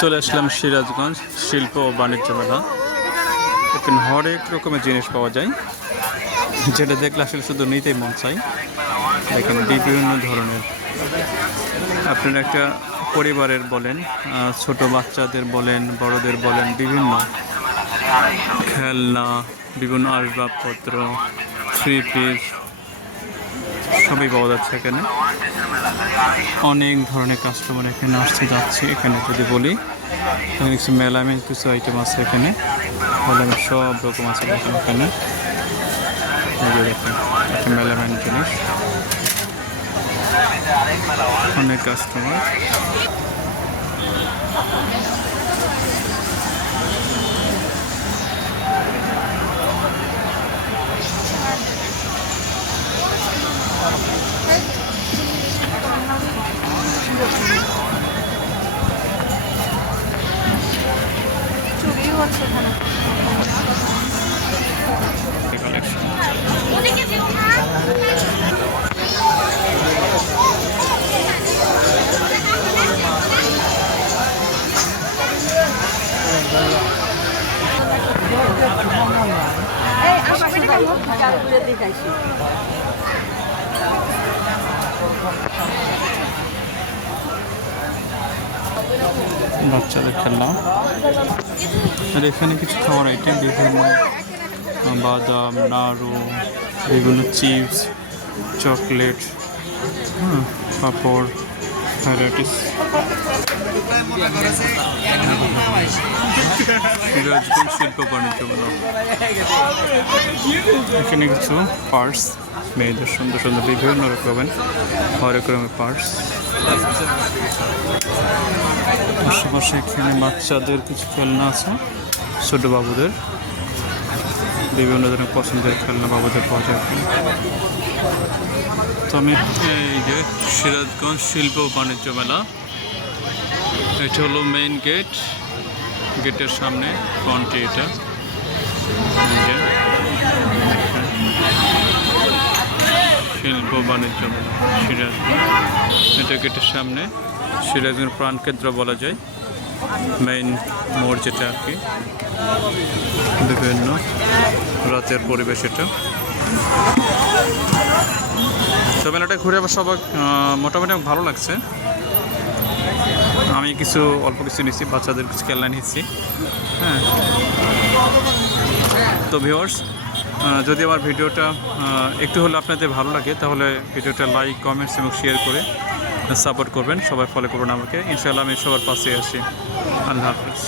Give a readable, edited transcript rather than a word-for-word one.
চলে আসলাম সিরাজগঞ্জ শিল্প ও বাণিজ্য মেলা। এখানে হরেক রকমের জিনিস পাওয়া যায়, যেটা দেখলে আসলে শুধু নিতেই মন চাই। দেখেন বিভিন্ন ধরনের, আপনারা একটা পরিবারের বলেন, ছোট বাচ্চাদের বলেন, বড়দের বলেন, বিভিন্ন খেলনা, বিভিন্ন আসবাবপত্র, থ্রি পিস সবই পাওয়া যাচ্ছে এখানে। অনেক ধরনের কাস্টমার এখানে আসছে যাচ্ছে। এখানে যদি বলি এখানে কিছু মেলামেন কিছু আইটেম আছে, এখানে মেলামেন সব রকম আছে দেখেন এখানে। দেখেন একটা মেলামেন জিনিস, অনেক কাস্টমার। চুরি হচ্ছে এখানে। বাচ্চাদের খেলনা, আর এখানে কিছু খাবার আইটেম, বিভিন্ন বাদাম, নাড়ু, বিভিন্ন চিপস, চকলেট, পাঁপড়, ভ্যারাইটিস। সিরাজগঞ্জ শিল্প বাণিজ্য মেলা। এখানে কিছু পার্স, মেয়েদের সুন্দর সুন্দর বিভিন্ন রকমের হরেক রকমের পার্স। আশেপাশে এখানে বাচ্চাদের কিছু খেলনা আছে, ছোট বাবুদের বিভিন্ন ধরনের পছন্দের খেলনা বাবুদের পাওয়া যায়। তো আমি এই যে সিরাজগঞ্জ শিল্প ও বাণিজ্য মেলা, এটা হলো মেইন গেট, গেটের সামনে ফ্রন্টে এটা। শিল্প বাণিজ্য মেলা সিরাজগঞ্জ, এটা গেটের সামনে। সিরাজগঞ্জ প্রাণকেন্দ্র বলা যায়, মেইন মোড় যেটা আর কি। বিভিন্ন রাতের পরিবেশ এটা। তো মেলাটা ঘুরে আবার সবাই মোটামুটি ভালো লাগছে। আমি কিছু অল্প কিছু নিচ্ছি, বাচ্চাদের কিছু খেলনা নিচ্ছি। হ্যাঁ, তো ভিউয়ার্স, যদি আমার ভিডিওটা একটু হলে আপনাদের ভালো লাগে, তাহলে ভিডিওটা লাইক, কমেন্টস এবং শেয়ার করে সাপোর্ট করবেন। সবাই ফলো করবেন আমাকে, ইনশাআল্লাহ আমি সবার পাশে আসি। আল্লাহ হাফিজ।